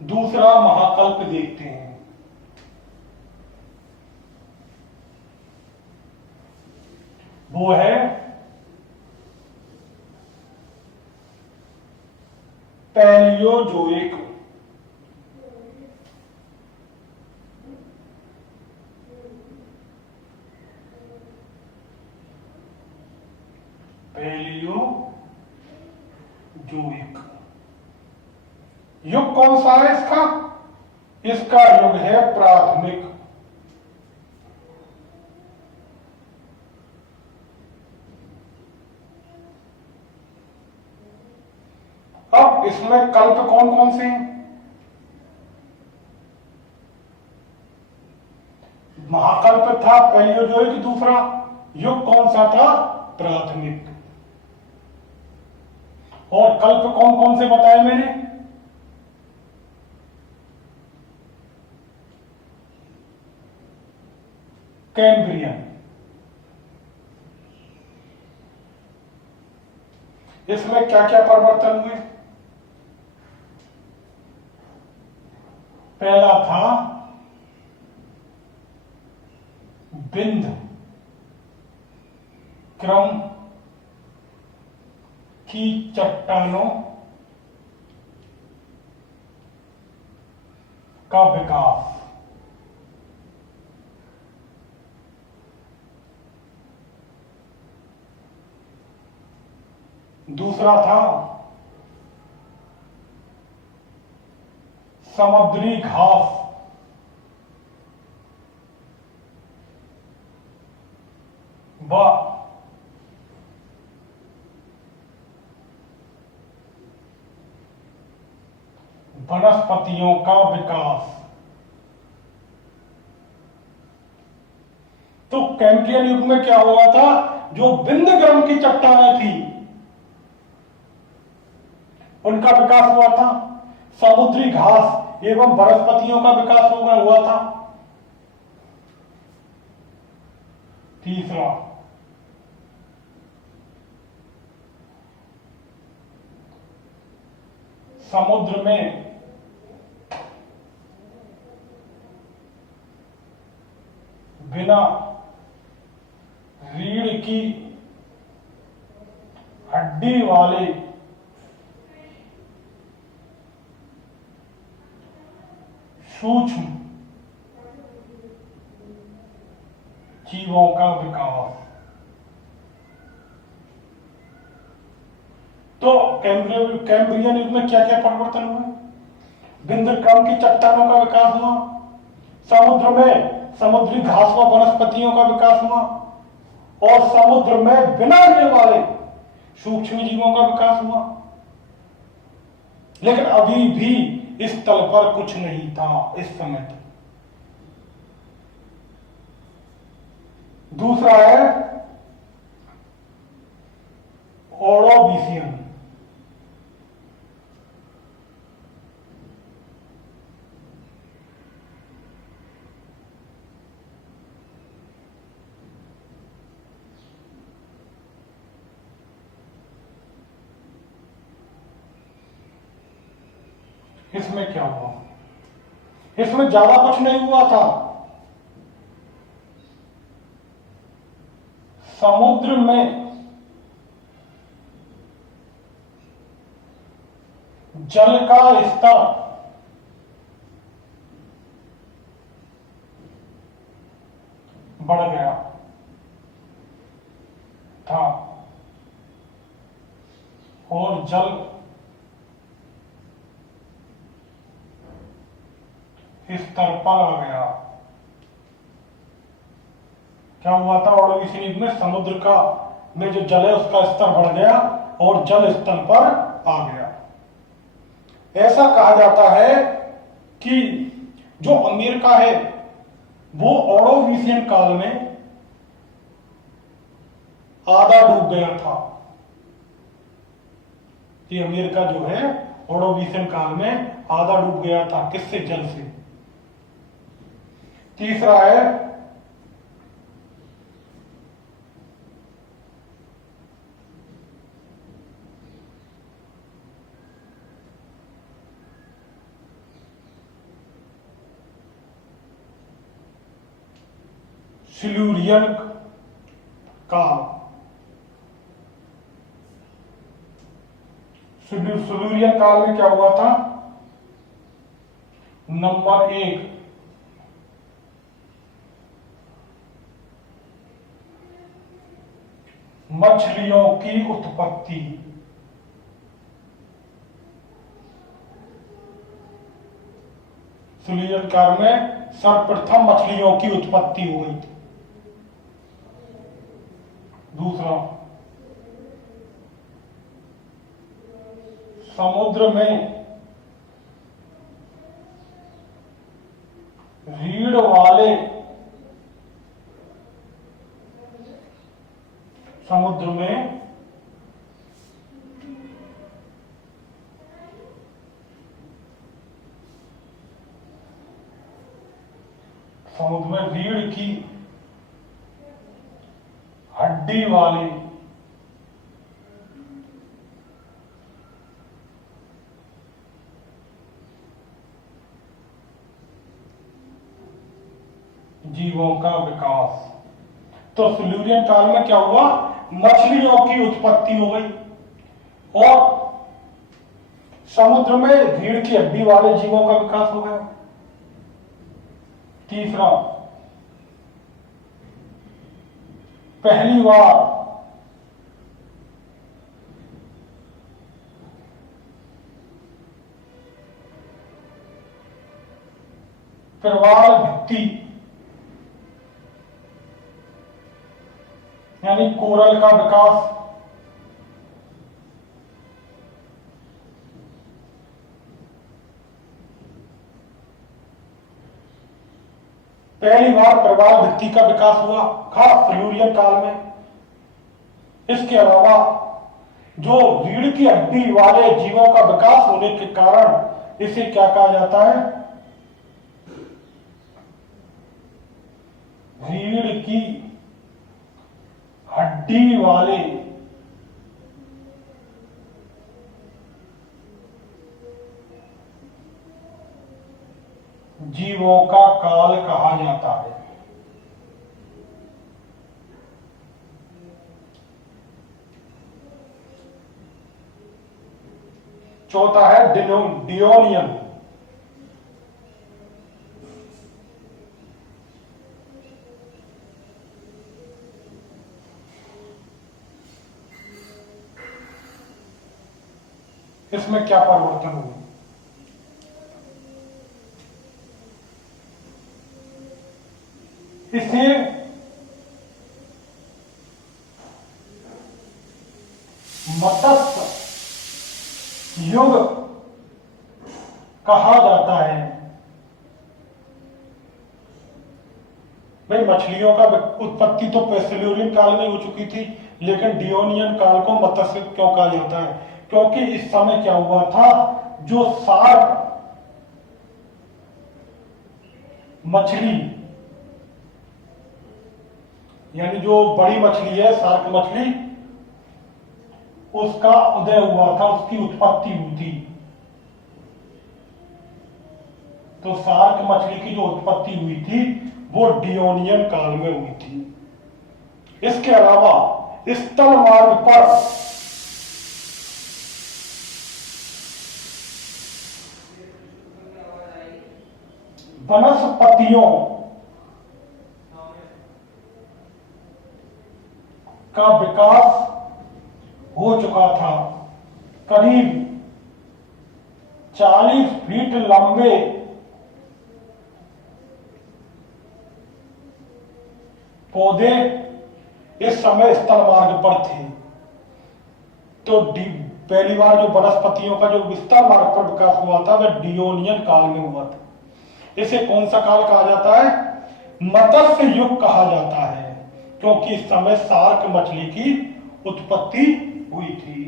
दूसरा महाकल्प देखते हैं। वो है पैलियोजोइक। पैलियोजोइक युग कौन सा है इसका? इसका युग है प्राथमिक। अब इसमें कल्प कौन कौन से हैं? महाकल्प था पैलियोजोइक, दूसरा युग कौन सा था? प्राथमिक। और कल्प कौन कौन से बताए मैंने? कैम्ब्रियन। इसमें क्या क्या परिवर्तन हुए? पहला था बिंद क्रम की चट्टानों का विकास। दूसरा था समुद्री घास व वनस्पतियों का विकास। तो कैम्ब्रियन युग में क्या हुआ था? जो बिंदग्रम की चट्टानें थी उनका विकास हुआ था। समुद्री घास एवं वनस्पतियों का विकास हुआ था। तीसरा समुद्र में बिना रीढ़ की हड्डी वाले सूक्ष्म जीवों का विकास। तो कैम्ब्रियन युग में क्या क्या परिवर्तन हुए? बिंदुक्रम की चट्टानों का विकास हुआ, समुद्र में समुद्री घास व वनस्पतियों का विकास हुआ, और समुद्र में बिना रहने वाले सूक्ष्म जीवों का विकास हुआ। लेकिन अभी भी इस तल पर कुछ नहीं था इस समय तक। दूसरा है ओर्डोविशियन। इसमें क्या हुआ? इसमें ज्यादा कुछ नहीं हुआ था। समुद्र में जल का स्तर बढ़ गया था और जल स्तर पर आ गया। क्या हुआ था? ओर्डोविशियन युग में समुद्र का में जो जल है उसका स्तर बढ़ गया और जल स्तर पर आ गया। ऐसा कहा जाता है कि जो अमेरिका है वो ओर्डोविशियन काल में आधा डूब गया था। कि अमेरिका जो है ओर्डोविशियन काल में आधा डूब गया था। किससे? जल से। तीसरा है सिल्यूरियन काल। सिल्यूरियन काल में क्या हुआ था? नंबर 1, मछलियों की उत्पत्ति। सिल्यूरियन काल में सर्वप्रथम मछलियों की उत्पत्ति हुई थी। दूसरा, समुद्र में रीढ़ वाले समुद्र में रीढ़ की हड्डी वाले जीवों का विकास। तो सिल्यूरियन काल में क्या हुआ? मछलियों की उत्पत्ति हो गई और समुद्र में रीढ़ की हड्डी वाले जीवों का विकास हो गया। तीसरा, पहली बार प्रवाल भित्ति यानी कोरल का विकास। पहली बार प्रवाल भित्ति का विकास हुआ खास सिल्यूरियन काल में। इसके अलावा जो रीढ़ की हड्डी वाले जीवों का विकास होने के कारण इसे क्या कहा जाता है? रीढ़ की हड्डी वाले जीवों का काल कहा जाता है। चौथा है डियोनियन। इसमें क्या परिवर्तन हुआ? इसे मत्स्य युग कहा जाता है। भाई मछलियों का उत्पत्ति तो सिल्यूरियन काल में हो चुकी थी, लेकिन डियोनियन काल को मत्स्य क्यों कहा जाता है? क्योंकि इस समय क्या हुआ था, जो शार्क मछली यानी जो बड़ी मछली है शार्क मछली, उसका उदय हुआ था, उसकी उत्पत्ति हुई थी। तो शार्क मछली की जो उत्पत्ति हुई थी वो डियोनियन काल में हुई थी। इसके अलावा स्थल मार्ग पर वनस्पतियों का विकास हो चुका था। करीब 40 फीट लंबे पौधे इस समय स्थल मार्ग पर थे। तो पहली बार जो वनस्पतियों का जो स्थल मार्ग पर विकास हुआ था वह डियोनियन काल में हुआ था। इसे कौन सा काल कहा जाता है? मत्स्य युग कहा जाता है, क्योंकि इस समय शार्क मछली की उत्पत्ति हुई थी।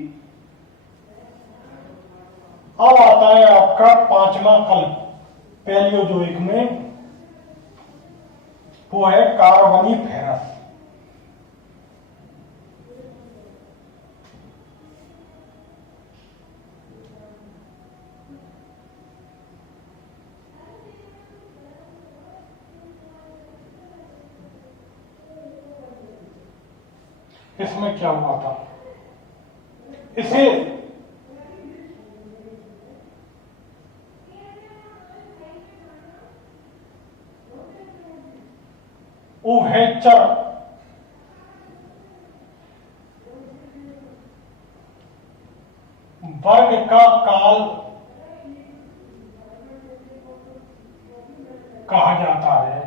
अब आता है आपका पांचवा कल्प पैलियोजोइक में, वो है कार्बोनिफेरस। इसमें क्या हुआ था, इसे उभयचर वर्ग का काल कहा जाता है।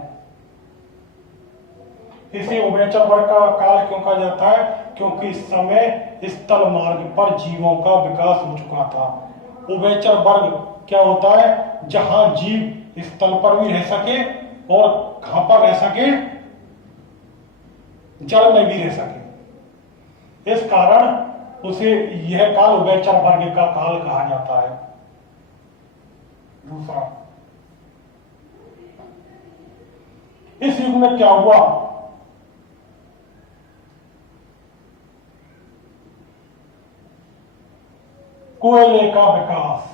इसे उभयचर वर्ग का काल क्यों कहा जाता है? क्योंकि इस समय स्थल मार्ग पर जीवों का विकास हो चुका था। उभयचर वर्ग क्या होता है? जहां जीव स्थल पर भी रह सके और कहां पर रह सके? जल में भी रह सके। इस कारण उसे यह काल उभयचर वर्ग का काल कहा जाता है। दूसरा, इस युग में क्या हुआ? कोयले का विकास।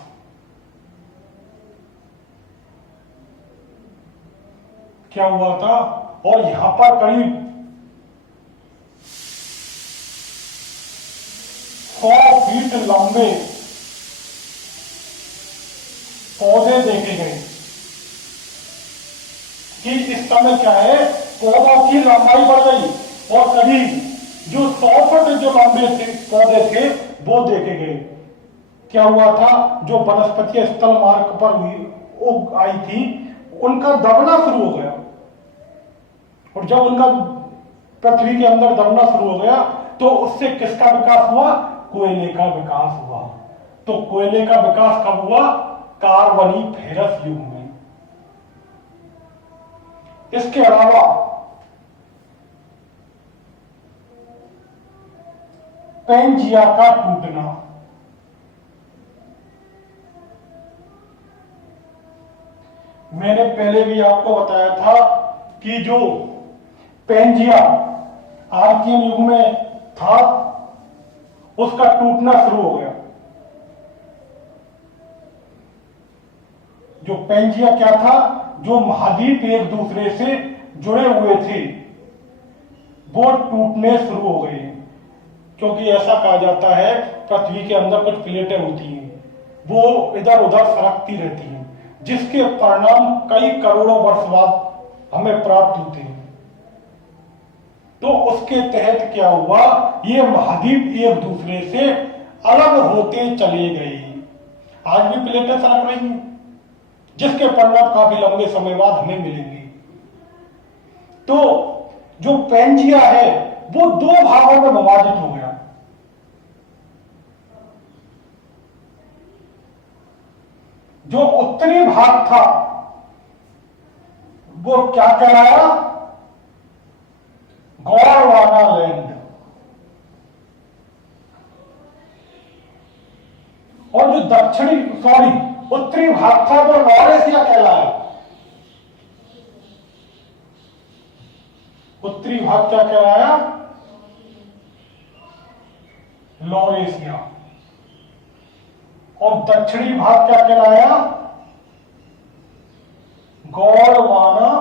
क्या हुआ था? और यहां पर करीब 100 फीट लंबे पौधे देखे गए कि इस समय क्या है, पौधों की लंबाई बढ़ गई और करीब जो 100 फुट जो लंबे थे पौधे थे वो देखे गए। क्या हुआ था? जो वनस्पति स्थल मार्ग पर उग आई थी उनका दबना शुरू हो गया, और जब उनका पृथ्वी के अंदर दबना शुरू हो गया तो उससे किसका विकास हुआ? कोयले का विकास हुआ। तो कोयले का विकास कब हुआ? कार्बोनिफेरस युग में। इसके अलावा पेंजिया का टूटना। मैंने पहले भी आपको बताया था कि जो पेंजिया आर्कियन युग में था उसका टूटना शुरू हो गया। जो पेंजिया क्या था? जो महाद्वीप एक दूसरे से जुड़े हुए थे वो टूटने शुरू हो गए, क्योंकि ऐसा कहा जाता है पृथ्वी के अंदर कुछ प्लेटें होती हैं वो इधर उधर सरकती रहती हैं, जिसके परिणाम कई करोड़ों वर्ष बाद हमें प्राप्त होते हैं। तो उसके तहत क्या हुआ? ये महाद्वीप एक दूसरे से अलग होते चले गए। आज भी प्लेटें सरक रही हैं, जिसके परिणाम काफी लंबे समय बाद हमें मिलेंगे। तो जो पेंजिया है वो 2 भागों में विभाजित हो गया। जो उत्तरी भाग था वो क्या कहलाया? गोंडवाना लैंड। और जो उत्तरी भाग था वो लॉरेशिया कहलाया। उत्तरी भाग क्या कहलाया? लॉरेशिया। और दक्षिणी भाग क्या कहलाया? गोंडवाना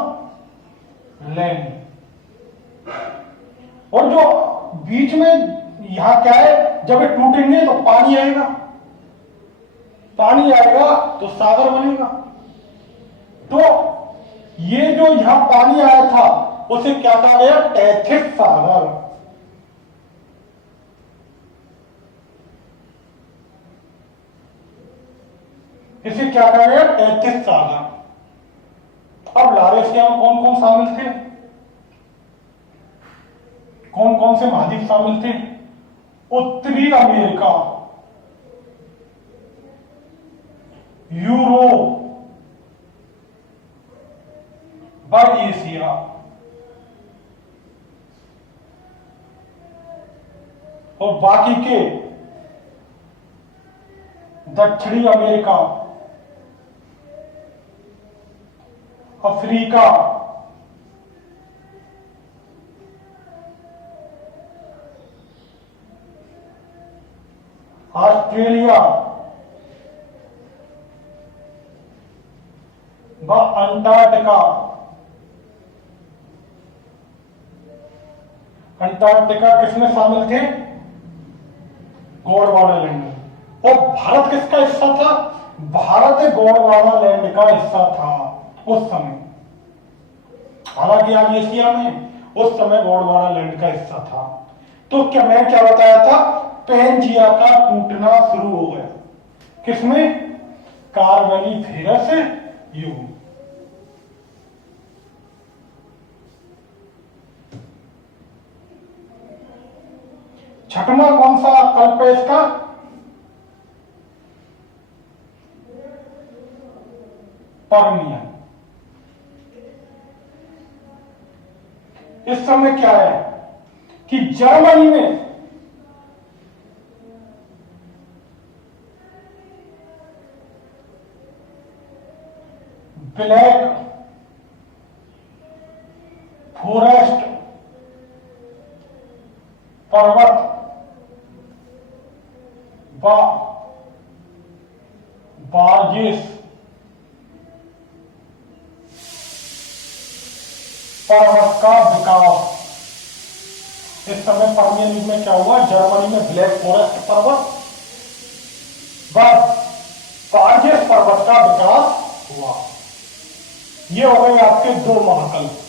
लैंड। और जो बीच में यहां क्या है, जब ये टूटेंगे तो पानी आएगा, पानी आएगा तो सागर बनेगा। तो ये जो यहां पानी आया था उसे क्या कहा गया? टेथिस सागर। इसे क्या कहा गया? टेथिस सागर। अब लॉरेशिया में कौन कौन शामिल थे? कौन कौन से महाद्वीप शामिल थे? उत्तरी अमेरिका, यूरोप व एशिया। और बाकी के दक्षिणी अमेरिका, अफ्रीका, ऑस्ट्रेलिया व अंटार्कटिका अंटार्कटिका किसमें शामिल थे? गोंडवाना लैंड में। और भारत किसका हिस्सा था? भारत गोंडवाना लैंड का हिस्सा था उस समय। हालांकि आज एशिया में, उस समय गोंडवाना लैंड का हिस्सा था। तो क्या मैं क्या बताया था? पेंजिया का टूटना शुरू हो गया। किसमें? कार्बोनिफेरस युग। छठवां कौन सा कल्प है इसका? पर्मियन। इस समय क्या है कि जर्मनी में ब्लैक फॉरेस्ट पर्वत बार्जेस पर्वत का विकास। इस समय पर्मियन युग में क्या हुआ? जर्मनी में ब्लैक फॉरेस्ट पर्वत बार्जेस पर्वत का विकास हुआ। ये हो गए आपके दो महाकल्प।